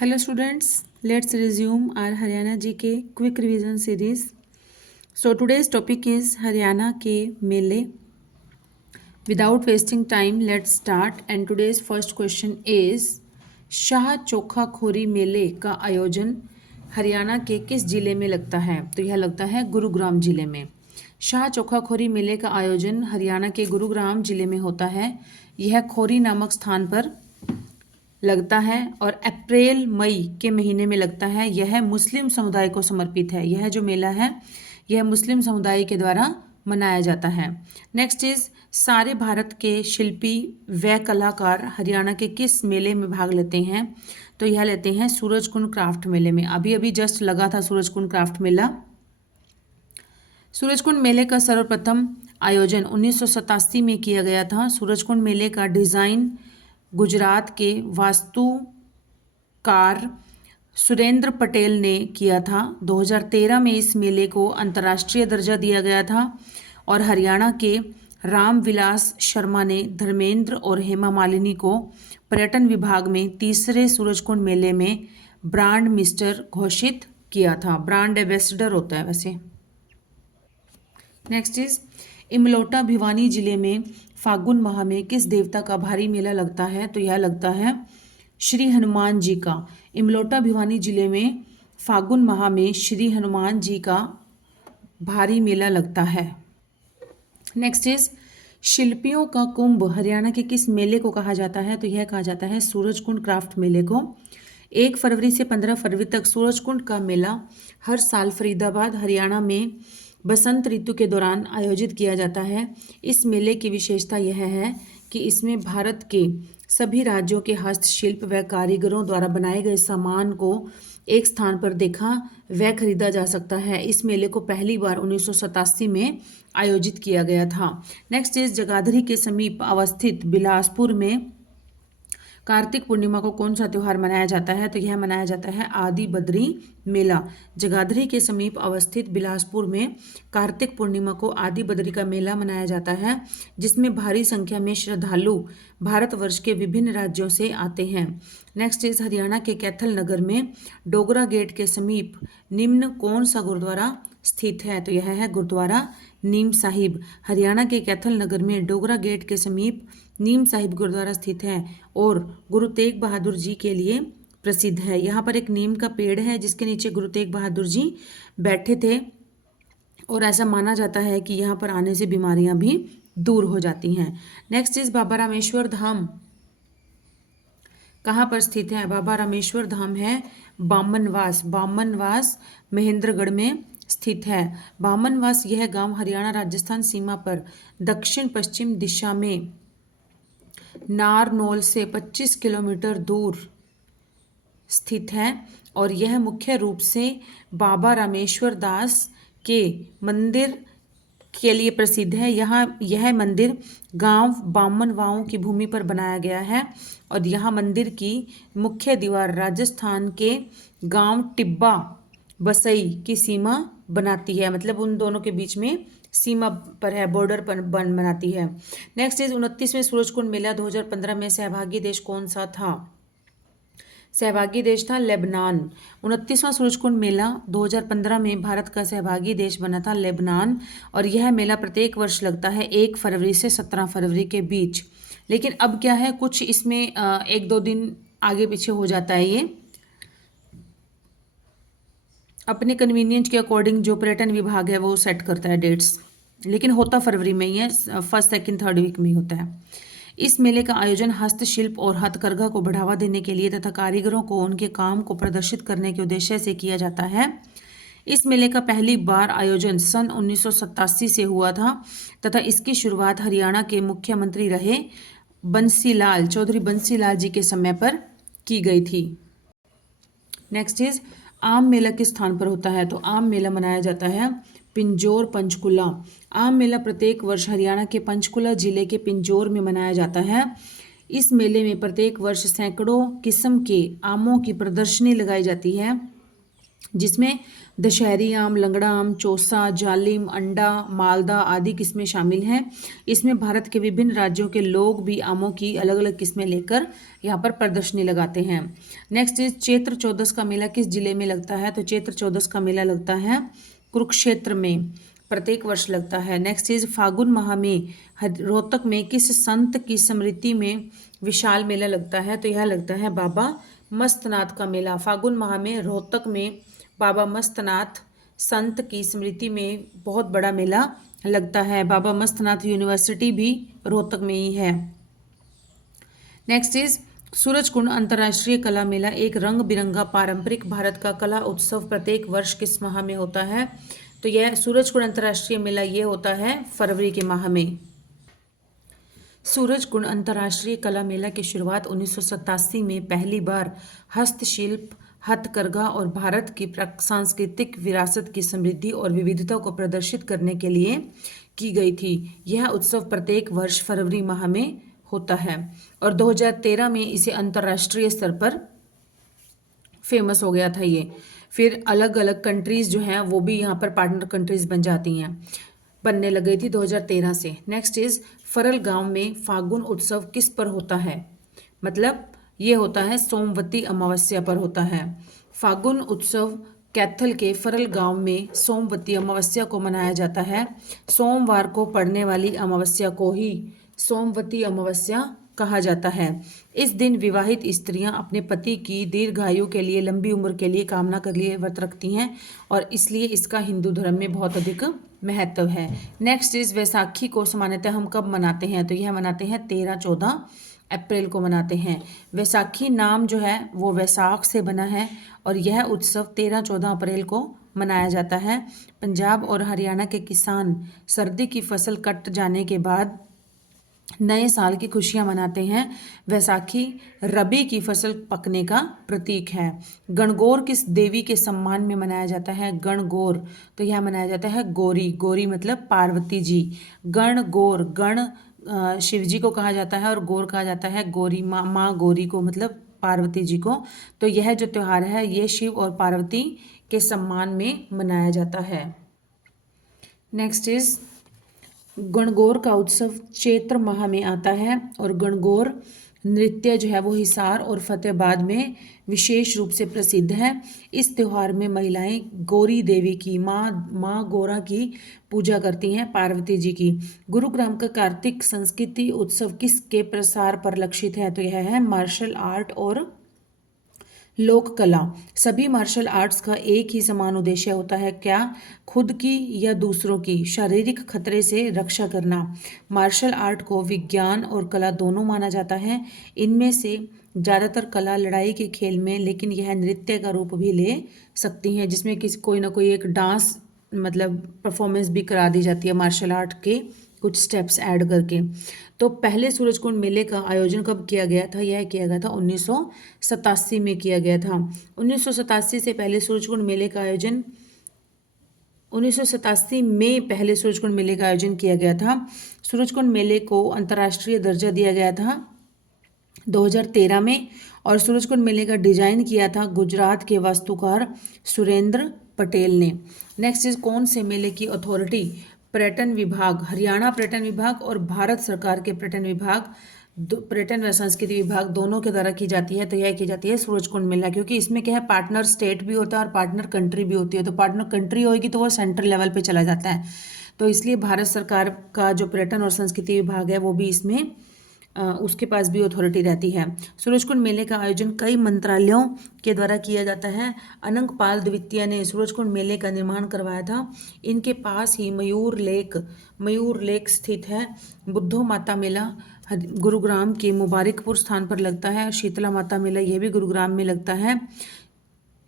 Hello students, let's resume our Haryana GK quick revision series. So today's topic is Haryana के मेले. Without wasting time, let's start. And today's first question is Shah चोखा खोरी मेले का आयोजन हरियाणा के किस जिले में लगता है? तो यह लगता है गुरुग्राम जिले में। शाह चोखा खोरी मेले का आयोजन हरियाणा के गुरुग्राम जिले में होता है। यह खोरी नामक स्थान पर लगता है और अप्रैल मई के महीने में लगता है। यह मुस्लिम समुदाय को समर्पित है। यह जो मेला है यह मुस्लिम समुदाय के द्वारा मनाया जाता है। नेक्स्ट इज सारे भारत के शिल्पी व कलाकार हरियाणा के किस मेले में भाग लेते हैं? तो यह लेते हैं सूरजकुंड क्राफ्ट मेले में। अभी अभी जस्ट लगा था सूरजकुंड क्राफ्ट मेला। सूरजकुंड मेले का सर्वप्रथम आयोजन 1987 में किया गया था। सूरजकुंड मेले का डिज़ाइन गुजरात के वास्तुकार सुरेंद्र पटेल ने किया था। 2013 में इस मेले को अंतर्राष्ट्रीय दर्जा दिया गया था और हरियाणा के रामविलास शर्मा ने धर्मेंद्र और हेमा मालिनी को पर्यटन विभाग में तीसरे सूरजकुंड मेले में ब्रांड मिस्टर घोषित किया था। ब्रांड एम्बेसडर होता है वैसे। नेक्स्ट इज इमलोटा भिवानी जिले में फागुन माह में किस देवता का भारी मेला लगता है? तो यह लगता है श्री हनुमान जी का। इमलोटा भिवानी जिले में फागुन माह में श्री हनुमान जी का भारी मेला लगता है। नेक्स्ट इज शिल्पियों का कुंभ हरियाणा के किस मेले को कहा जाता है? तो यह कहा जाता है सूरजकुंड क्राफ्ट मेले को। 1 फरवरी से 15 फरवरी तक सूरजकुंड का मेला हर साल फरीदाबाद हरियाणा में बसंत ऋतु के दौरान आयोजित किया जाता है। इस मेले की विशेषता यह है कि इसमें भारत के सभी राज्यों के हस्तशिल्प व कारीगरों द्वारा बनाए गए सामान को एक स्थान पर देखा व खरीदा जा सकता है। इस मेले को पहली बार 1987 में आयोजित किया गया था। नेक्स्ट इज जगाधरी के समीप अवस्थित बिलासपुर में कार्तिक पूर्णिमा को कौन सा त्यौहार मनाया जाता है? तो यह मनाया जाता है आदि बद्री मेला। जगाधरी के समीप अवस्थित बिलासपुर में कार्तिक पूर्णिमा को आदि बद्री का मेला मनाया जाता है, जिसमें भारी संख्या में श्रद्धालु भारतवर्ष के विभिन्न राज्यों से आते हैं। नेक्स्ट इज हरियाणा के कैथल नगर में डोगरा गेट के समीप निम्न कौन सा गुरुद्वारा स्थित है? तो यह है गुरुद्वारा नीम साहिब। हरियाणा के कैथल नगर में डोगरा गेट के समीप नीम साहिब गुरुद्वारा स्थित है और गुरु तेग बहादुर जी के लिए प्रसिद्ध है। यहाँ पर एक नीम का पेड़ है जिसके नीचे गुरु तेग बहादुर जी बैठे थे और ऐसा माना जाता है कि यहाँ पर आने से बीमारियाँ भी दूर हो जाती हैं। नेक्स्ट इज बाबा रामेश्वर धाम कहाँ पर स्थित है? बाबा रामेश्वर धाम है बामनवास। बामनवास महेंद्रगढ़ में स्थित है। बामनवास यह गांव हरियाणा राजस्थान सीमा पर दक्षिण पश्चिम दिशा में नारनौल से 25 किलोमीटर दूर स्थित है और यह मुख्य रूप से बाबा रामेश्वर दास के मंदिर के लिए प्रसिद्ध है। यह मंदिर गांव बामनवाओं की भूमि पर बनाया गया है और यह मंदिर की मुख्य दीवार राजस्थान के गांव टिब्बा बसई की सीमा बनाती है। मतलब उन दोनों के बीच में सीमा पर है, बॉर्डर पर बनाती है। नेक्स्ट इज 29वें सूरजकुंड मेला 2015 में सहभागी देश कौन सा था? सहभागी देश था लेबनान। 29वां सूरजकुंड मेला 2015 में भारत का सहभागी देश बना था लेबनान और यह मेला प्रत्येक वर्ष लगता है 1 फरवरी से 17 फरवरी के बीच। लेकिन अब क्या है, कुछ इसमें 1-2 दिन आगे पीछे हो जाता है। ये अपने कन्वीनियंस के अकॉर्डिंग जो पर्यटन विभाग है वो सेट करता है डेट्स, लेकिन होता फरवरी में ही है, 1st, 2nd, 3rd वीक में ही होता है। इस मेले का आयोजन हस्तशिल्प और हथकरघा को बढ़ावा देने के लिए तथा कारीगरों को उनके काम को प्रदर्शित करने के उद्देश्य से किया जाता है। इस मेले का पहली बार आयोजन सन 1987 से हुआ था तथा इसकी शुरुआत हरियाणा के मुख्यमंत्री रहे चौधरी बंसीलाल जी के समय पर की गई थी। नेक्स्ट इज आम मेला किस स्थान पर होता है? तो आम मेला मनाया जाता है पिंजौर पंचकुला। आम मेला प्रत्येक वर्ष हरियाणा के पंचकुला जिले के पिंजौर में मनाया जाता है। इस मेले में प्रत्येक वर्ष सैकड़ों किस्म के आमों की प्रदर्शनी लगाई जाती है जिसमें दशहरी आम, लंगड़ा आम, चौसा, जालिम, अंडा, मालदा आदि किस्में शामिल हैं। इसमें भारत के विभिन्न राज्यों के लोग भी आमों की अलग अलग किस्में लेकर यहाँ पर प्रदर्शनी लगाते हैं। नेक्स्ट इज चैत्र चौदस का मेला किस जिले में लगता है? तो चैत्र चौदस का मेला लगता है कुरुक्षेत्र में, प्रत्येक वर्ष लगता है। नेक्स्ट इज फागुन माह में रोहतक में किस संत की स्मृति में विशाल मेला लगता है? तो यह लगता है बाबा मस्तनाथ का मेला। फागुन माह में रोहतक में बाबा मस्तनाथ संत की स्मृति में बहुत बड़ा मेला लगता है। बाबा मस्तनाथ यूनिवर्सिटी भी रोहतक में ही है। नेक्स्ट इज सूरजकुंड अंतर्राष्ट्रीय कला मेला एक रंग बिरंगा पारंपरिक भारत का कला उत्सव प्रत्येक वर्ष किस माह में होता है? तो यह सूरजकुंड अंतर्राष्ट्रीय मेला ये होता है फरवरी के माह में। सूरजकुंड अंतर्राष्ट्रीय कला मेला की शुरुआत 1987 में पहली बार हस्तशिल्प, हथकरघा और भारत की सांस्कृतिक विरासत की समृद्धि और विविधता को प्रदर्शित करने के लिए की गई थी। यह उत्सव प्रत्येक वर्ष फरवरी माह में होता है और 2013 में इसे अंतर्राष्ट्रीय स्तर पर फेमस हो गया था ये। फिर अलग अलग कंट्रीज़ जो हैं वो भी यहाँ पर पार्टनर कंट्रीज़ बन जाती हैं, बनने लग गई थी 2013 से। नेक्स्ट इज फरल गांव में फागुन उत्सव किस पर होता है? मतलब ये होता है सोमवती अमावस्या पर होता है। फागुन उत्सव कैथल के फरल गांव में सोमवती अमावस्या को मनाया जाता है। सोमवार को पड़ने वाली अमावस्या को ही सोमवती अमावस्या कहा जाता है। इस दिन विवाहित स्त्रियां अपने पति की दीर्घायु के लिए, लंबी उम्र के लिए कामना के लिए व्रत रखती हैं और इसलिए इसका हिंदू धर्म में बहुत अधिक महत्व है। नेक्स्ट इज वैसाखी को सामान्यतः हम कब मनाते हैं? तो यह मनाते हैं 13-14 अप्रैल को मनाते हैं। वैसाखी नाम जो है वो वैसाख से बना है और यह उत्सव 13-14 अप्रैल को मनाया जाता है। पंजाब और हरियाणा के किसान सर्दी की फसल कट जाने के बाद नए साल की खुशियां मनाते हैं। वैसाखी रबी की फसल पकने का प्रतीक है। गणगौर किस देवी के सम्मान में मनाया जाता है? गणगौर तो यह मनाया जाता है गौरी, गौरी मतलब पार्वती जी। गणगौर, गण शिव जी को कहा जाता है और गौर कहा जाता है गौरी माँ, माँ गौरी को मतलब पार्वती जी को। तो यह जो त्यौहार है ये शिव और पार्वती के सम्मान में मनाया जाता है। नेक्स्ट इज गणगौर का उत्सव चैत्र माह में आता है और गणगौर नृत्य जो है वो हिसार और फतेहाबाद में विशेष रूप से प्रसिद्ध है। इस त्यौहार में महिलाएं गौरी देवी की, माँ गौरा की पूजा करती हैं, पार्वती जी की। गुरुग्राम का कार्तिक संस्कृति उत्सव किसके प्रसार पर लक्षित है? तो यह है मार्शल आर्ट और लोक कला। सभी मार्शल आर्ट्स का एक ही समान उद्देश्य होता है क्या? खुद की या दूसरों की शारीरिक खतरे से रक्षा करना। मार्शल आर्ट को विज्ञान और कला दोनों माना जाता है। इनमें से ज़्यादातर कला लड़ाई के खेल में, लेकिन यह नृत्य का रूप भी ले सकती हैं जिसमें किसी कोई ना कोई एक डांस मतलब परफॉर्मेंस भी करा दी जाती है मार्शल आर्ट के कुछ स्टेप्स ऐड करके। तो पहले सूरजकुंड मेले का आयोजन कब किया गया था? यह किया गया था 1987 में किया गया था। 1987 से पहले सूरजकुंड मेले का आयोजन 1987 में पहले सूरजकुंड मेले का आयोजन किया गया था। सूरजकुंड मेले को अंतर्राष्ट्रीय दर्जा दिया गया था 2013 में और सूरजकुंड मेले का डिजाइन किया था गुजरात के वास्तुकार सुरेंद्र पटेल ने। नेक्स्ट इज कौन से मेले की अथॉरिटी पर्यटन विभाग, हरियाणा पर्यटन विभाग और भारत सरकार के पर्यटन विभाग, पर्यटन व संस्कृति विभाग दोनों के द्वारा की जाती है? तो यह की जाती है सूरजकुंड मेला, क्योंकि इसमें क्या है पार्टनर स्टेट भी होता है और पार्टनर कंट्री भी होती है। तो पार्टनर कंट्री होगी तो वो सेंट्रल लेवल पे चला जाता है, तो इसलिए भारत सरकार का जो पर्यटन और संस्कृति विभाग है वो भी इसमें उसके पास भी अथॉरिटी रहती है। सूरजकुंड मेले का आयोजन कई मंत्रालयों के द्वारा किया जाता है। अनंगपाल द्वितीय ने सूरजकुंड मेले का निर्माण करवाया था। इनके पास ही मयूर लेक स्थित है। बुद्धो माता मेला गुरुग्राम के मुबारकपुर स्थान पर लगता है। शीतला माता मेला ये भी गुरुग्राम में लगता है,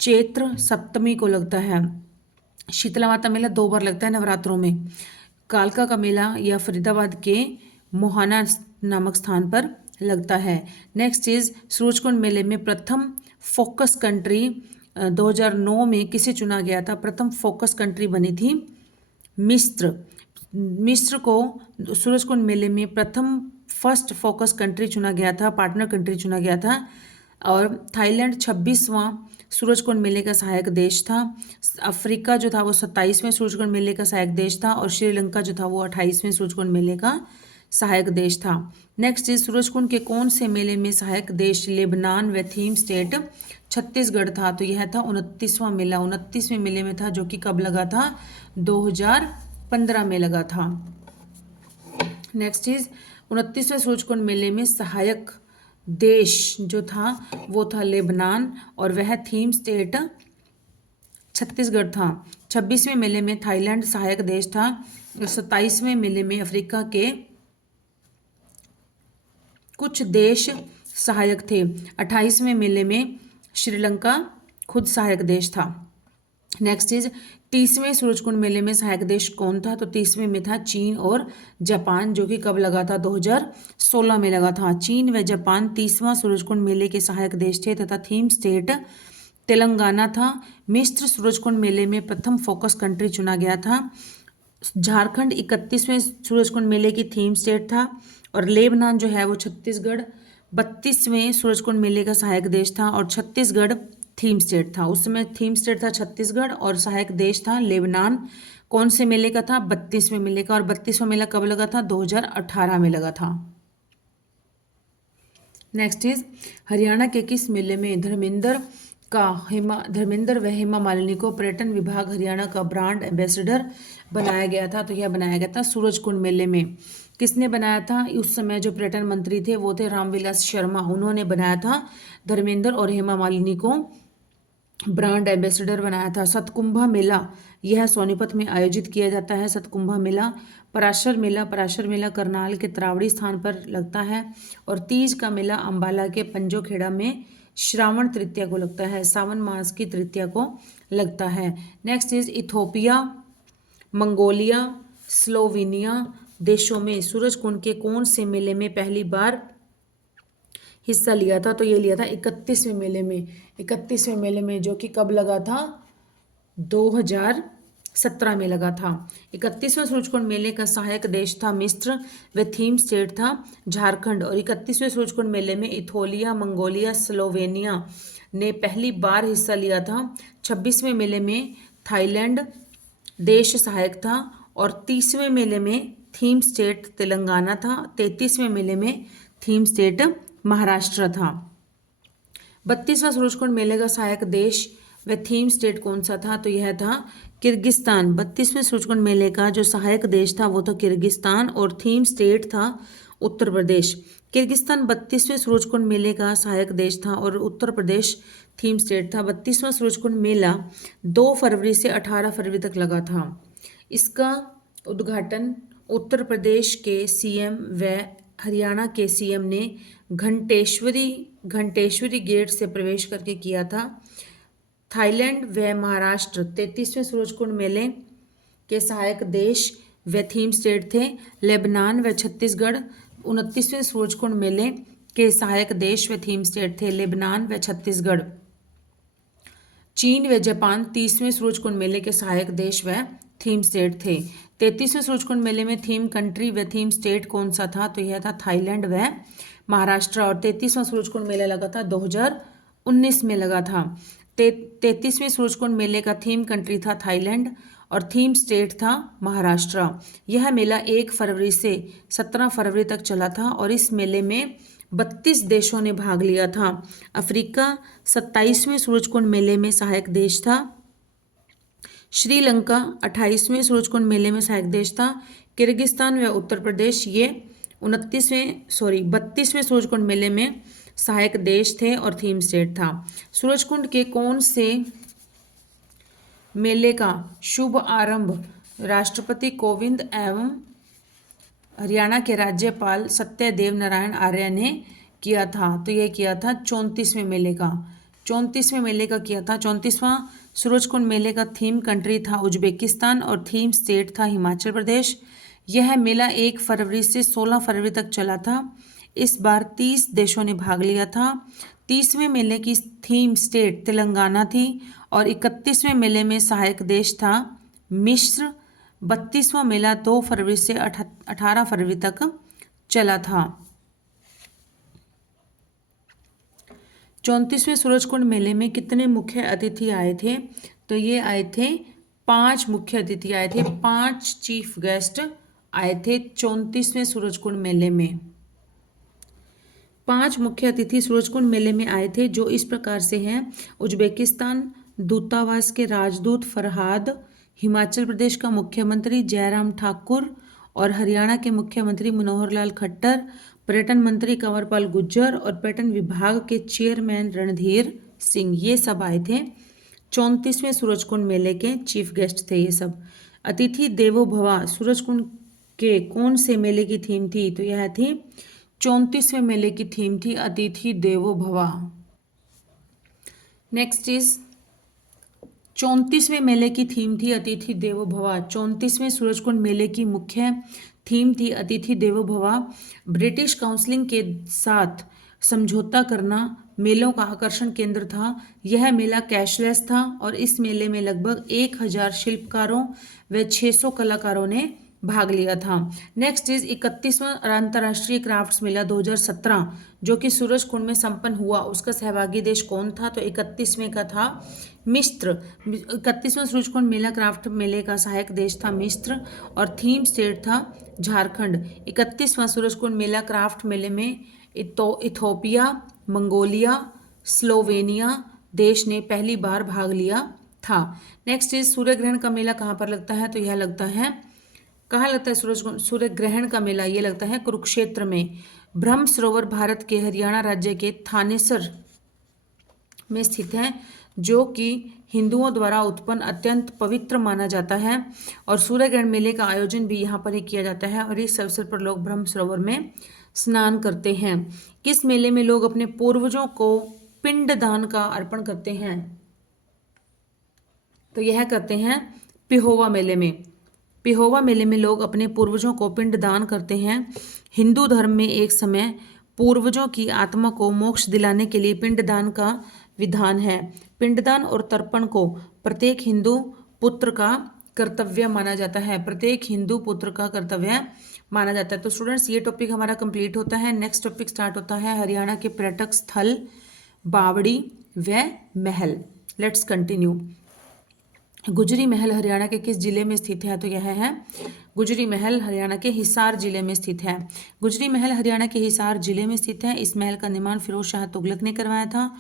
चैत्र सप्तमी को लगता है। शीतला माता मेला 2 बार लगता है नवरात्रों में। कालका का मेला या फरीदाबाद के मोहाना नामक स्थान पर लगता है। नेक्स्ट इज सूरजकुंड मेले में प्रथम फोकस कंट्री 2009 में किसे चुना गया था? प्रथम फोकस कंट्री बनी थी मिस्र को सूरजकुंड मेले में फर्स्ट फोकस कंट्री चुना गया था, पार्टनर कंट्री चुना गया था और थाईलैंड 26वां सूरजकुंड मेले का सहायक देश था। अफ्रीका जो था वो 27वें सूरजकुंड मेले का सहायक देश था और श्रीलंका जो था वो 28वें सूरजकुंड मेले का सहायक देश था। नेक्स्ट इज सूरजकुंड के कौन से मेले में सहायक देश लेबनान व थीम स्टेट छत्तीसगढ़ था? तो यह था 29वां मेला, 29वें मेले में था, जो कि कब लगा था? 2015 में लगा था। नेक्स्ट इज 29वें सूरजकुंड मेले में सहायक देश जो था वो था लेबनान और वह थीम स्टेट छत्तीसगढ़ था। 26वें मेले में थाईलैंड सहायक देश था और 27वें मेले में अफ्रीका के कुछ देश सहायक थे। 28वें मेले में श्रीलंका खुद सहायक देश था। नेक्स्ट इज 30वें सूरजकुंड मेले में सहायक देश कौन था? तो 30वें में था चीन और जापान, जो कि कब लगा था? 2016 में लगा था। चीन व जापान 30वां सूरजकुंड मेले के सहायक देश थे तथा थीम स्टेट तेलंगाना था। मिस्र सूरजकुंड मेले में प्रथम फोकस कंट्री चुना गया था। झारखंड 31वें सूरजकुंड मेले की थीम स्टेट था और लेबनान जो है वो छत्तीसगढ़ 32वें सूरजकुंड मेले का सहायक देश था और छत्तीसगढ़ थीम स्टेट था। उस समय थीम स्टेट था छत्तीसगढ़ और सहायक देश था लेबनान। कौन से मेले का था? 32वें मेले का। और 32वां मेला कब लगा था? 2018 में लगा था। नेक्स्ट इज हरियाणा के किस मेले में धर्मेंद्र व हेमा मालिनी को पर्यटन विभाग हरियाणा का ब्रांड एम्बेसडर बनाया गया था? तो यह बनाया गया था सूरजकुंड मेले में। किसने बनाया था? उस समय जो पर्यटन मंत्री थे वो थे रामविलास शर्मा, उन्होंने बनाया था धर्मेंद्र और हेमा मालिनी को ब्रांड एम्बेसडर बनाया था। सतकुंभा मेला यह सोनीपत में आयोजित किया जाता है। सतकुंभा मेला। पराशर मेला करनाल के तरावड़ी स्थान पर लगता है और तीज का मेला अंबाला के पंजोखेड़ा में श्रावण तृतीया को लगता है, सावन मास की तृतीया को लगता है। Next is Ethiopia, Mongolia, Slovenia देशों में सूरजकुंड के कौन से मेले में पहली बार हिस्सा लिया था? तो ये लिया था 31वें मेले में। 31वें मेले में, जो कि कब लगा था? 2017 में लगा था। 31वें सूरजकुंड मेले का सहायक देश था मिस्र व थीम स्टेट था झारखंड और 31वें सूरजकुंड मेले में इथोलिया, मंगोलिया, स्लोवेनिया ने पहली बार हिस्सा लिया था। 26वें मेले में थाईलैंड देश सहायक था और 30वें मेले में थीम स्टेट तेलंगाना था। 33वें मेले में थीम स्टेट महाराष्ट्र था। 32वां सूरजकुंड मेले का सहायक देश व थीम स्टेट कौन सा था? तो यह था किर्गिस्तान। 32वें सूरजकुंड मेले का जो सहायक देश था वो था किर्गिस्तान और थीम स्टेट था उत्तर प्रदेश। किर्गिस्तान 32वें सूरजकुंड मेले का सहायक देश था और उत्तर प्रदेश थीम स्टेट था। 32वां सूरजकुंड मेला 2 फरवरी से 18 फरवरी तक लगा था। इसका उद्घाटन उत्तर प्रदेश के सीएम व हरियाणा के सीएम ने घंटेश्वरी गेट से प्रवेश करके किया था। थाईलैंड व महाराष्ट्र 33वें सूरजकुंड मेले के सहायक देश व थीम स्टेट थे। लेबनान व छत्तीसगढ़ 29वें सूरजकुंड मेले के सहायक देश व थीम स्टेट थे। लेबनान व छत्तीसगढ़। चीन व जापान 30वें सूरजकुंड मेले के सहायक देश व थीम स्टेट थे। 33वें सूरजकुंड मेले में थीम कंट्री व थीम स्टेट कौन सा था? तो यह था थाईलैंड व महाराष्ट्र और 33वां सूरजकुंड मेला लगा था 2019 में लगा था। 33वें सूरजकुंड मेले का थीम कंट्री था थाईलैंड और थीम स्टेट था महाराष्ट्र। यह मेला 1 फरवरी से 17 फरवरी तक चला था और इस मेले में 32 देशों ने भाग लिया था। अफ्रीका 27वें सूरजकुंड मेले में सहायक देश था। श्रीलंका 28वें सूरजकुंड मेले में सहायक देश था। किर्गिस्तान व उत्तर प्रदेश ये 32वें सूरजकुंड मेले में सहायक देश थे और थीम स्टेट था। सूरजकुंड के कौन से मेले का शुभ आरंभ राष्ट्रपति कोविंद एवं हरियाणा के राज्यपाल सत्यदेव नारायण आर्य ने किया था? तो यह किया था 34वें मेले का। 34वें मेले का किया था। 34वां सूरजकुंड मेले का थीम कंट्री था उज्बेकिस्तान और थीम स्टेट था हिमाचल प्रदेश। यह मेला 1 फरवरी से 16 फरवरी तक चला था। इस बार 30 देशों ने भाग लिया था। 30वें मेले की थीम स्टेट तेलंगाना थी और 31वें मेले में सहायक देश था मिस्र। 32वां मेला 2 फरवरी से 18 फरवरी तक चला था। 34वें सूरजकुंड मेले में कितने मुख्य अतिथि आए थे? तो ये आए थे 5 मुख्य अतिथि आए थे, 5 चीफ गेस्ट आए थे 34वें सूरजकुंड मेले में। 5 मुख्य अतिथि सूरजकुंड मेले में आए थे, जो इस प्रकार से हैं। उज्बेकिस्तान दूतावास के राजदूत फरहाद, हिमाचल प्रदेश का मुख्यमंत्री जयराम ठाकुर और हरियाणा के मुख्यमंत्री मनोहर लाल खट्टर, पर्यटन मंत्री कंवरपाल गुर्जर और पर्यटन विभाग के चेयरमैन रणधीर सिंह, ये सब आए थे। 34वें सूरजकुंड मेले के चीफ गेस्ट थे ये सब। अतिथि देवो भव सूरजकुंड के कौन से मेले की थीम थी? तो यह थी 34वें मेले की थीम थी अतिथि देवो भव। नेक्स्ट इज 34वें मेले की थीम थी अतिथि देवो भव। 34वें सूरजकुंड मेले की मुख्य थीम थी अतिथि देवो भव। ब्रिटिश काउंसिल के साथ समझौता करना मेलों का आकर्षण केंद्र था। यह मेला कैशलेस था और इस मेले में लगभग 1000 शिल्पकारों व 600 कलाकारों ने भाग लिया था। नेक्स्ट इज 31वां अंतर्राष्ट्रीय क्राफ्ट्स मेला 2017 जो कि सूरजकुंड में संपन्न हुआ, उसका सहभागी देश कौन था? तो 31वें का था मिस्र। 31वां सूरजकुंड मेला क्राफ्ट मेले का सहायक देश था मिस्र और थीम स्टेट था झारखंड। 31वां सूरजकुंड मेला क्राफ्ट मेले में इथोपिया, मंगोलिया, स्लोवेनिया देश ने पहली बार भाग लिया था। नेक्स्ट इज सूर्य ग्रहण का मेला कहाँ पर लगता है? तो यह लगता है, कहाँ लगता है सूर्य ग्रहण का मेला? ये लगता है कुरुक्षेत्र में। ब्रह्म सरोवर भारत के हरियाणा राज्य के थानेसर में स्थित है, जो कि हिंदुओं द्वारा उत्पन्न अत्यंत पवित्र माना जाता है और सूर्य ग्रहण मेले का आयोजन भी यहाँ पर ही किया जाता है और इस अवसर पर लोग ब्रह्म सरोवर में स्नान करते हैं। किस मेले में लोग अपने पूर्वजों को पिंडदान का अर्पण करते हैं? तो यह करते हैं पिहोवा मेले में। पिहोवा मेले में लोग अपने पूर्वजों को पिंडदान करते हैं। हिंदू धर्म में एक समय पूर्वजों की आत्मा को मोक्ष दिलाने के लिए पिंडदान का विधान है। पिंडदान और तर्पण को प्रत्येक हिंदू पुत्र का कर्तव्य माना जाता है। प्रत्येक हिंदू पुत्र का कर्तव्य माना जाता है। तो स्टूडेंट्स, ये टॉपिक हमारा कंप्लीट होता है। नेक्स्ट टॉपिक स्टार्ट होता है हरियाणा के पर्यटक स्थल, बावड़ी व महल। Let's continue. गुजरी महल हरियाणा के किस जिले में स्थित है? तो यह है गुजरी महल हरियाणा के हिसार जिले में स्थित है। गुजरी महल हरियाणा के हिसार जिले में स्थित है। इस महल का निर्माण फिरोज शाह तुगलक ने करवाया था।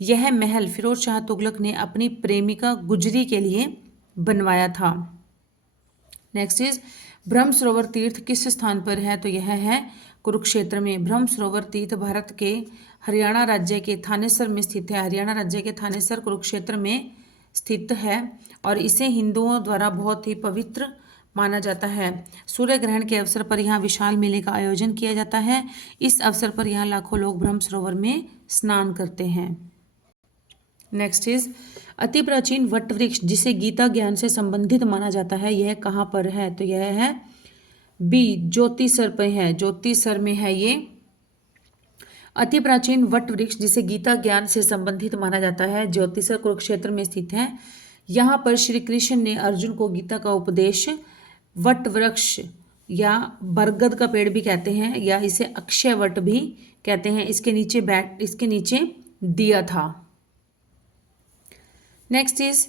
यह महल फिरोज शाह तुगलक ने अपनी प्रेमिका गुजरी के लिए बनवाया था। नेक्स्ट इज ब्रह्म सरोवर तीर्थ किस स्थान पर है? तो यह है कुरुक्षेत्र में। ब्रह्म सरोवर तीर्थ भारत के हरियाणा राज्य के थानेसर में स्थित है। हरियाणा राज्य के थानेसर कुरुक्षेत्र में स्थित है और इसे हिंदुओं द्वारा बहुत ही पवित्र माना जाता है। सूर्य ग्रहण के अवसर पर यहाँ विशाल मेले का आयोजन किया जाता है। इस अवसर पर यहाँ लाखों लोग ब्रह्म सरोवर में स्नान करते हैं। नेक्स्ट इज अति प्राचीन वट वृक्ष जिसे गीता ज्ञान से संबंधित माना जाता है, यह कहाँ पर है? तो यह है बी, ज्योतिसर पर है। ज्योतिसर में है ये। अति प्राचीन वट वृक्ष जिसे गीता ज्ञान से संबंधित माना जाता है, ज्योतिसर कुरुक्षेत्र में स्थित है। यहाँ पर श्री कृष्ण ने अर्जुन को गीता का उपदेश वट वृक्ष या बरगद का पेड़ भी कहते हैं या इसे अक्षय वट भी कहते हैं, इसके नीचे दिया था। नेक्स्ट इज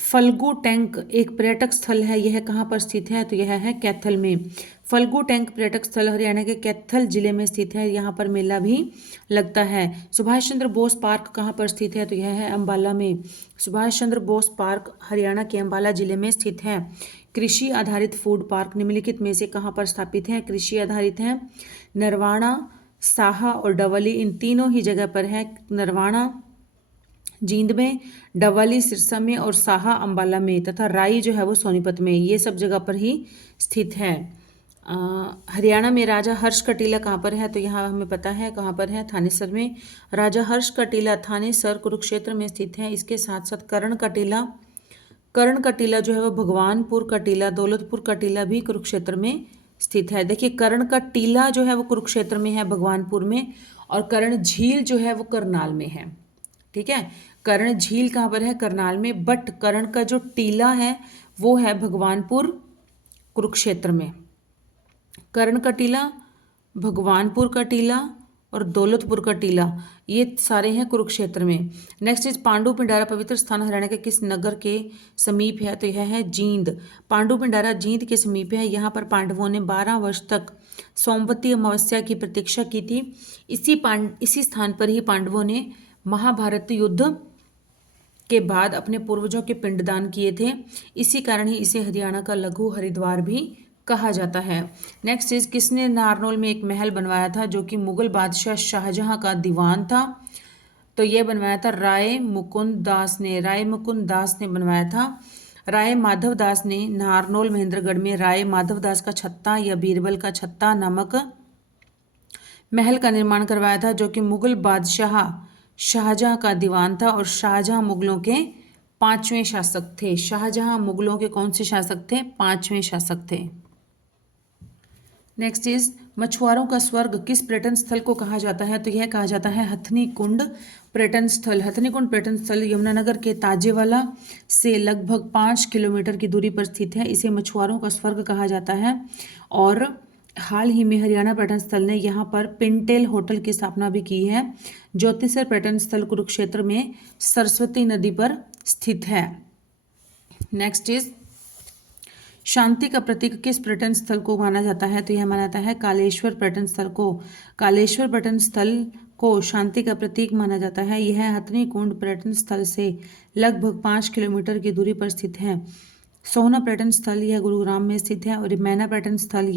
फल्गु टैंक एक पर्यटक स्थल है, यह कहाँ पर स्थित है? तो यह है कैथल में। फल्गु टैंक पर्यटक स्थल हरियाणा के कैथल जिले में स्थित है। यहाँ पर मेला भी लगता है। सुभाष चंद्र बोस पार्क कहाँ पर स्थित है? तो यह है अंबाला में। सुभाष चंद्र बोस पार्क हरियाणा के अंबाला जिले में स्थित है। कृषि आधारित फूड पार्क निम्नलिखित में से कहाँ पर स्थापित है? कृषि आधारित है नरवाणा, साहा और डवली, इन तीनों ही जगह पर है। नरवाणा जींद में, डवाली सिरसा में और साहा अंबाला में तथा राई जो है वो सोनीपत में, ये सब जगह पर ही स्थित है। हरियाणा में राजा हर्ष का टीला कहाँ पर है? तो यहाँ हमें पता है कहाँ पर है, थानेसर में। राजा हर्ष का टीला थानेसर कुरुक्षेत्र में स्थित है। इसके साथ साथ कर्ण का टीला जो है वो भगवानपुर का टीला, दौलतपुर का टीला भी कुरुक्षेत्र में स्थित है। देखिए, कर्ण का टीला जो है वो कुरुक्षेत्र में है, भगवानपुर में, और कर्ण झील जो है वो करनाल में है। ठीक है, कर्ण झील कहाँ पर है? करनाल में। बट कर्ण का जो टीला है वो है भगवानपुर कुरुक्षेत्र में। कर्ण का टीला, भगवानपुर का टीला और दौलतपुर का टीला, ये सारे हैं कुरुक्षेत्र में। नेक्स्ट इज पांडु पिंडारा पवित्र स्थान हरियाणा के किस नगर के समीप है? तो यह है जींद। पांडु पिंडारा जींद के समीप है। यहाँ पर पांडवों ने 12 वर्ष तक सोमवती अमावस्या की प्रतीक्षा की थी। इसी स्थान पर ही पांडवों ने महाभारत युद्ध के बाद अपने पूर्वजों के पिंडदान किए थे। इसी कारण ही इसे हरियाणा का लघु हरिद्वार भी कहा जाता है। नेक्स्ट इज किसने नारनौल में एक महल बनवाया था जो कि मुगल बादशाह शाहजहां का दीवान था? तो यह बनवाया था राय मुकुंद दास ने। राय मुकुंद दास ने बनवाया था। राय माधव दास ने नारनौल महेंद्रगढ़ में राय माधव दास का छत्ता या बीरबल का छत्ता नामक महल का निर्माण करवाया था जो कि मुगल बादशाह शाहजहां का दीवान था। और शाहजहां मुगलों के 5वें शासक थे। शाहजहां मुगलों के कौन से शासक थे? 5वें शासक थे। नेक्स्ट इज मछुआरों का स्वर्ग किस पर्यटन स्थल को कहा जाता है? तो यह कहा जाता है हथनी कुंड पर्यटन स्थल। हथनी कुंड पर्यटन स्थल यमुनानगर के ताजेवाला से लगभग 5 किलोमीटर की दूरी पर स्थित है। इसे मछुआरों का स्वर्ग कहा जाता है। और हाल ही में हरियाणा पर्यटन स्थल ने यहाँ पर पिंटेल होटल की स्थापना भी की है। ज्योतिसर पर्यटन स्थल कुरुक्षेत्र में सरस्वती नदी पर स्थित है। नेक्स्ट इज शांति का प्रतीक किस पर्यटन स्थल को माना जाता है? तो यह माना जाता है कालेश्वर पर्यटन स्थल को। कालेश्वर पर्यटन स्थल को शांति का प्रतीक माना जाता है। यह हथनी कुंड पर्यटन स्थल से लगभग 5 किलोमीटर की दूरी पर स्थित है। सोहना पर्यटन स्थल यह गुरुग्राम में स्थित है। और मैना पर्यटन स्थल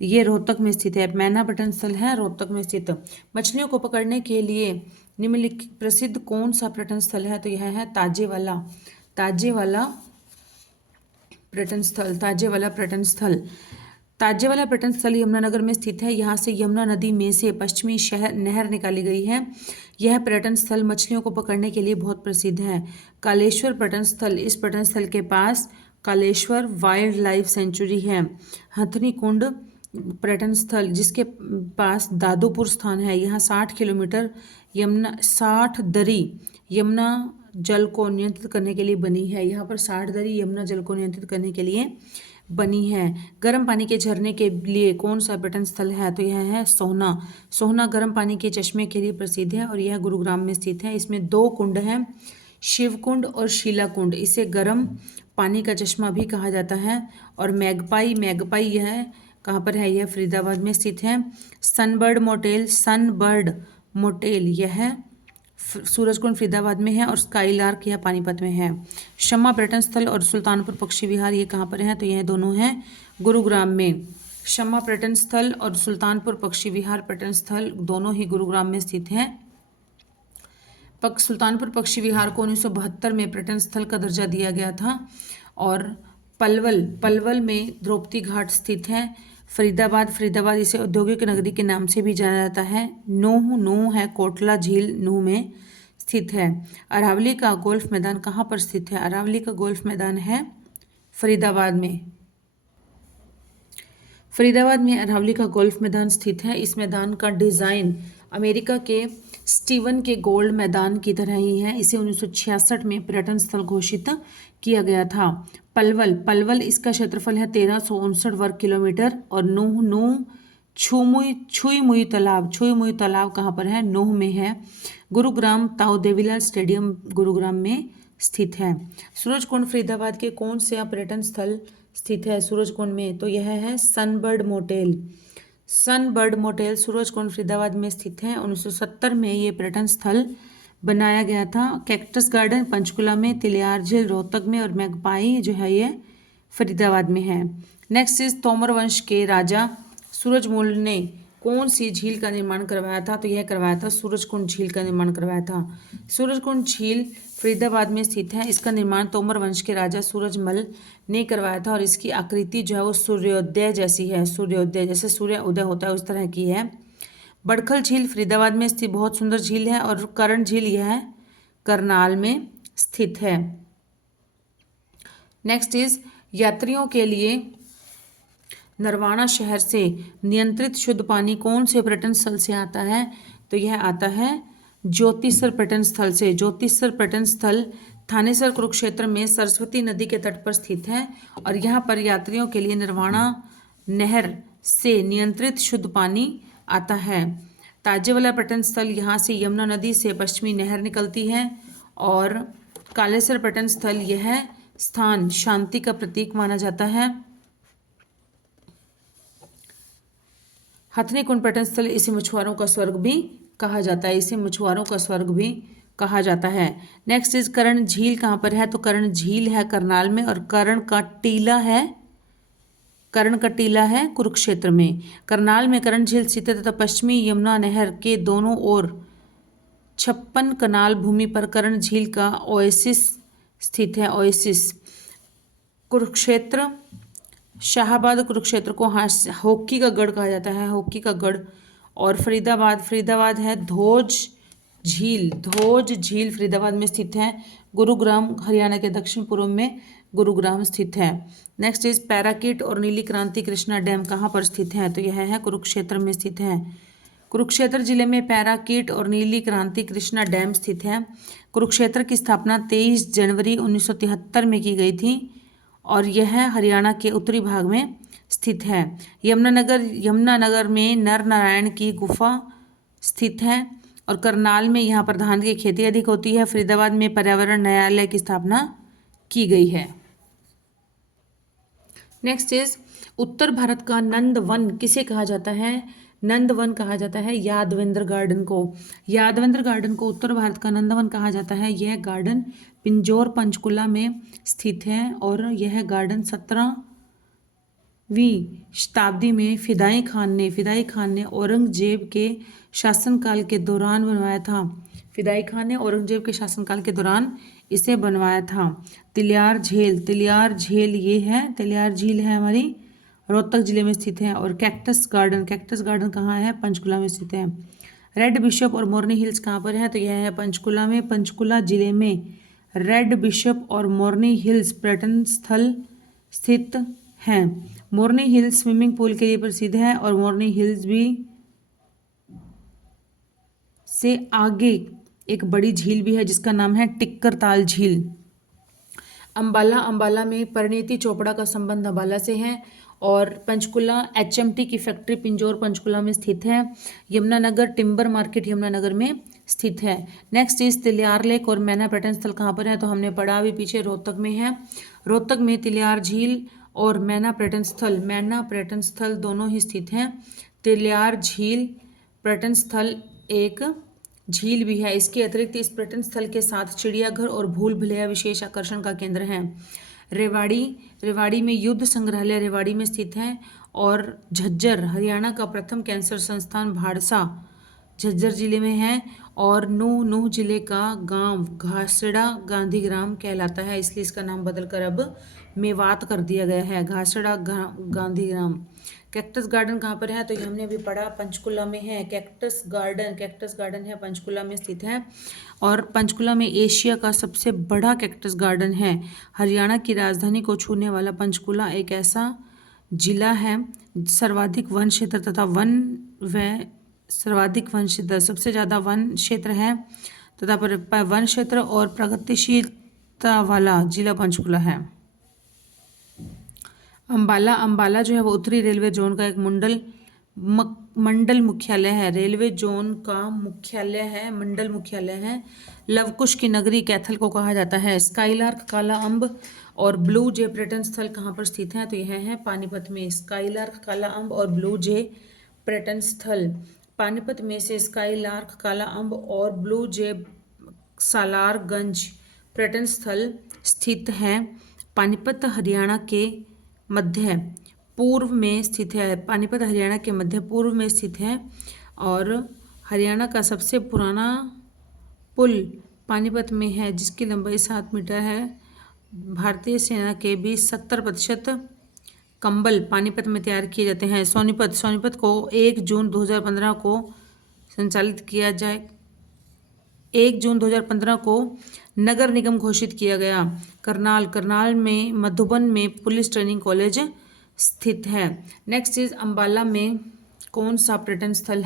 ये रोहतक में स्थित है। मैना पर्यटन स्थल है रोहतक में स्थित। मछलियों को पकड़ने के लिए निम्नलिखित प्रसिद्ध कौन सा पर्यटन स्थल है? तो यह है ताजेवाला पर्यटन स्थल। ताजेवाला पर्यटन स्थल यमुनानगर में स्थित है। यहाँ से यमुना नदी में से पश्चिमी नहर निकाली गई है। यह पर्यटन स्थल मछलियों को पकड़ने के लिए बहुत प्रसिद्ध है। कालेश्वर पर्यटन स्थल, इस पर्यटन स्थल के पास कालेश्वर वाइल्ड लाइफ सेंचुरी है। हथनी कुंड पर्यटन स्थल जिसके पास दादूपुर स्थान है, यहाँ 60 किलोमीटर 60 दरी यमुना जल को नियंत्रित करने के लिए बनी है। यहाँ पर 60 दरी यमुना जल को नियंत्रित करने के लिए बनी है। गर्म पानी के झरने के लिए कौन सा पर्यटन स्थल है? तो यह है सोहना। सोहना गर्म पानी के चश्मे के लिए प्रसिद्ध है और यह गुरुग्राम में स्थित है। इसमें 2 कुंड हैं, शिव कुंड और शीला कुंड। इसे गर्म पानी का चश्मा भी कहा जाता है। और मैगपाई यह कहाँ पर है? यह फरीदाबाद में स्थित है। सनबर्ड मोटेल यह सूरजकुंड फरीदाबाद में है। और स्काईलार्क यह पानीपत में है। शम्मा पर्यटन स्थल और सुल्तानपुर पक्षी विहार ये कहाँ पर है? तो यह दोनों हैं गुरुग्राम में। शम्मा पर्यटन स्थल और सुल्तानपुर पक्षी विहार पर्यटन स्थल दोनों ही गुरुग्राम में स्थित हैं। सुल्तानपुर पक्षी विहार को 1972 में पर्यटन स्थल का दर्जा दिया गया था। और पलवल में द्रौपदी घाट स्थित है। फरीदाबाद इसे औद्योगिक नगरी के नाम से भी जाना जाता है। नूह है कोटला झील नूह में स्थित है। अरावली का गोल्फ मैदान कहाँ पर स्थित है? अरावली का गोल्फ मैदान है फरीदाबाद में। फरीदाबाद में अरावली का गोल्फ मैदान स्थित है। इस मैदान का डिज़ाइन अमेरिका के स्टीवन के गोल्ड मैदान की तरह ही है। इसे 1966 में पर्यटन स्थल घोषित किया गया था। पलवल इसका क्षेत्रफल है 1359 वर्ग किलोमीटर। और नूह छुई मुई तालाब कहाँ पर है? नूह में है। गुरुग्राम ताऊ देवीलाल स्टेडियम गुरुग्राम में स्थित है। सूरजकुंड फरीदाबाद के कौन से पर्यटन स्थल स्थित है सूरजकुंड में? तो यह है सनबर्ड मोटेल सूरजकुंड फरीदाबाद में स्थित है। 1970 में ये पर्यटन स्थल बनाया गया था। कैक्टस गार्डन पंचकुला में, तिलियार झील रोहतक में और मैगपाई जो है ये फरीदाबाद में है। नेक्स्ट इज तोमर वंश के राजा सूरजमल ने कौन सी झील का निर्माण करवाया था? तो यह करवाया था सूरजकुंड झील का निर्माण करवाया था। सूरजकुंड झील फरीदाबाद में स्थित है। इसका निर्माण तोमर वंश के राजा सूरजमल ने करवाया था। और इसकी आकृति जो है वो सूर्योदय जैसी है। सूर्योदय जैसे सूर्य उदय होता है उस तरह की है। बड़खल झील फरीदाबाद में स्थित बहुत सुंदर झील है। और कर्ण झील यह करनाल में स्थित है। नेक्स्ट इज यात्रियों के लिए नरवाना शहर से नियंत्रित शुद्ध पानी कौन से पर्यटन स्थल से आता है? तो यह आता है ज्योतिसर पर्यटन स्थल से। ज्योतिसर पर्यटन स्थल थानेसर कुरुक्षेत्र में सरस्वती नदी के तट पर स्थित है। और यहाँ पर यात्रियों के लिए नरवाना नहर से नियंत्रित शुद्ध पानी आता है। ताजेवाला पर्यटन स्थल, यहाँ से यमुना नदी से पश्चिमी नहर निकलती है। और कालेसर पर्यटन स्थल, यह स्थान शांति का प्रतीक माना जाता है। हथनी कुंड पर्यटन स्थल, इसे मछुआरों का स्वर्ग भी कहा जाता है, इसे मछुआरों का स्वर्ग भी कहा जाता है। नेक्स्ट इज कर्ण झील कहाँ पर है, तो कर्ण झील है करनाल में, और कर्ण का टीला है कुरुक्षेत्र में। करनाल में कर्ण झील स्थित है तथा पश्चिमी यमुना नहर के दोनों ओर 56 कनाल भूमि पर कर्ण झील का ओएसिस स्थित है। ओएसिस कुरुक्षेत्र, शाहाबाद कुरुक्षेत्र को हॉकी का गढ़ कहा जाता है, हॉकी का गढ़। और फरीदाबाद है धोज झील फरीदाबाद में स्थित है। गुरुग्राम हरियाणा के दक्षिण पूर्व में गुरुग्राम स्थित है। नेक्स्ट इज पैराकीट और नीली क्रांति कृष्णा डैम कहाँ पर स्थित है, तो यह है कुरुक्षेत्र में स्थित है। कुरुक्षेत्र जिले में पैराकीट और नीली क्रांति कृष्णा डैम स्थित है। कुरुक्षेत्र की स्थापना 23 जनवरी 1973 में की गई थी और यह हरियाणा के उत्तरी भाग में स्थित है। यमुनानगर में नर नारायण की गुफा स्थित है। और करनाल में यहाँ पर धान की खेती अधिक होती है। फरीदाबाद में पर्यावरण न्यायालय की स्थापना की गई है। नेक्स्ट इज उत्तर भारत का नंदवन किसे कहा जाता है, नंदवन कहा जाता है यादवेंद्र गार्डन को। यादवेंद्र गार्डन को उत्तर भारत का नंदवन कहा जाता है। यह गार्डन पिंजौर पंचकुला में स्थित है और यह गार्डन 17वीं शताब्दी में फिदाई खान ने औरंगजेब के शासनकाल के दौरान बनवाया था। फिदाई खान ने औरंगजेब के शासनकाल के दौरान इसे बनवाया था। तिलियार झील है हमारी रोहतक जिले में स्थित है। और कैक्टस गार्डन कहाँ है, पंचकुला में स्थित है। रेड बिशप और मोरनी हिल्स कहाँ पर है, तो यह है पंचकुला में। पंचकुला जिले में रेड बिशप और मोरनी हिल्स पर्यटन स्थल स्थित हैं। मोरनी हिल्स स्विमिंग पूल के लिए प्रसिद्ध है और मोरनी हिल्स भी से आगे एक बड़ी झील भी है जिसका नाम है टिक्करताल झील। अंबाला में परिणीति चोपड़ा का संबंध अंबाला से है। और पंचकुला HMT की फैक्ट्री पिंजौर पंचकुला में स्थित है। यमुनानगर टिम्बर मार्केट यमुनानगर में स्थित है। नेक्स्ट इज तिलियार लेक और मैना पर्यटन स्थल कहाँ पर है, तो हमने पढ़ा अभी पीछे रोहतक में है। रोहतक में तिलियार झील और मैना पर्यटन स्थल दोनों ही स्थित हैं। तिलियार झील पर्यटन स्थल एक झील भी है। इसके अतिरिक्त इस पर्यटन स्थल के साथ चिड़ियाघर और भूल भुलैया विशेष आकर्षण का केंद्र है। रेवाड़ी में युद्ध संग्रहालय रेवाड़ी में स्थित है। और झज्जर हरियाणा का प्रथम कैंसर संस्थान भाड़सा झज्जर जिले में है। और नूह जिले का गांव घासड़ा गांधीग्राम कहलाता है, इसलिए इसका नाम बदलकर अब मेवात कर दिया गया है, घासड़ा गांधीग्राम। कैक्टस गार्डन कहाँ पर है, तो ये हमने अभी पढ़ा पंचकुला में है। कैक्टस गार्डन है पंचकुला में स्थित है। और पंचकुला में एशिया का सबसे बड़ा कैक्टस गार्डन है। हरियाणा की राजधानी को छूने वाला पंचकुला एक ऐसा जिला है सर्वाधिक वन क्षेत्र सबसे ज़्यादा वन क्षेत्र है तथा वन क्षेत्र और प्रगतिशीलता वाला जिला पंचकुला है। अंबाला जो है वो उत्तरी रेलवे जोन का एक मंडल मुख्यालय है। रेलवे जोन का मंडल मुख्यालय है। लवकुश की नगरी कैथल को कहा जाता है। स्काईलार्क, काला अम्ब और ब्लू जे पर्यटन स्थल कहाँ पर स्थित हैं, तो यह है पानीपत में। स्काईलार्क, काला अम्ब और ब्लू जे पर्यटन स्थल पानीपत में से स्काईलार्क, काला अम्ब और ब्लू जे सालारगंज पर्यटन स्थल स्थित हैं। पानीपत हरियाणा के मध्य पूर्व में स्थित है। और हरियाणा का सबसे पुराना पुल पानीपत में है जिसकी लंबाई 7 मीटर है। भारतीय सेना के भी 70% कंबल पानीपत में तैयार किए जाते हैं। सोनीपत को 1 जून 2015 को संचालित किया जाए 1 जून 2015 को नगर निगम घोषित किया गया। करनाल में मधुबन में पुलिस ट्रेनिंग कॉलेज स्थित है। नेक्स्ट इज अंबाला में कौन सा पर्यटन स्थल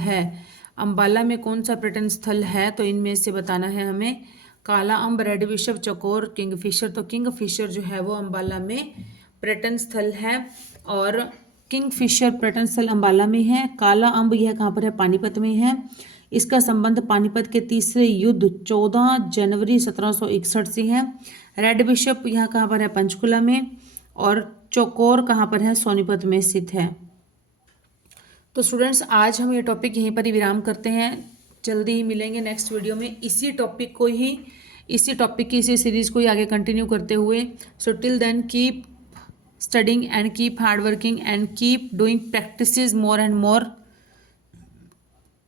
है, तो इनमें से बताना है हमें। काला अम्ब, रेड बिशप, चकोर, किंगफिशर। तो किंगफिशर जो है वो अंबाला में पर्यटन स्थल है। और किंगफिशर पर्यटन स्थल अम्बाला में है। काला अम्ब यह कहाँ पर है? पानीपत में है। इसका संबंध पानीपत के तीसरे युद्ध 14 जनवरी 1761 से है। रेड बिशप यह कहाँ पर है? पंचकुला में। और चौकोर कहाँ पर है? सोनीपत में स्थित है। तो स्टूडेंट्स आज हम ये टॉपिक यहीं पर ही विराम करते हैं। जल्दी ही मिलेंगे नेक्स्ट वीडियो में इसी टॉपिक की इसी सीरीज को ही आगे कंटिन्यू करते हुए। So till then keep studying and keep hard working and keep doing practices more and more,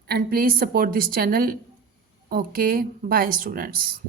and please support this channel. Okay, bye students.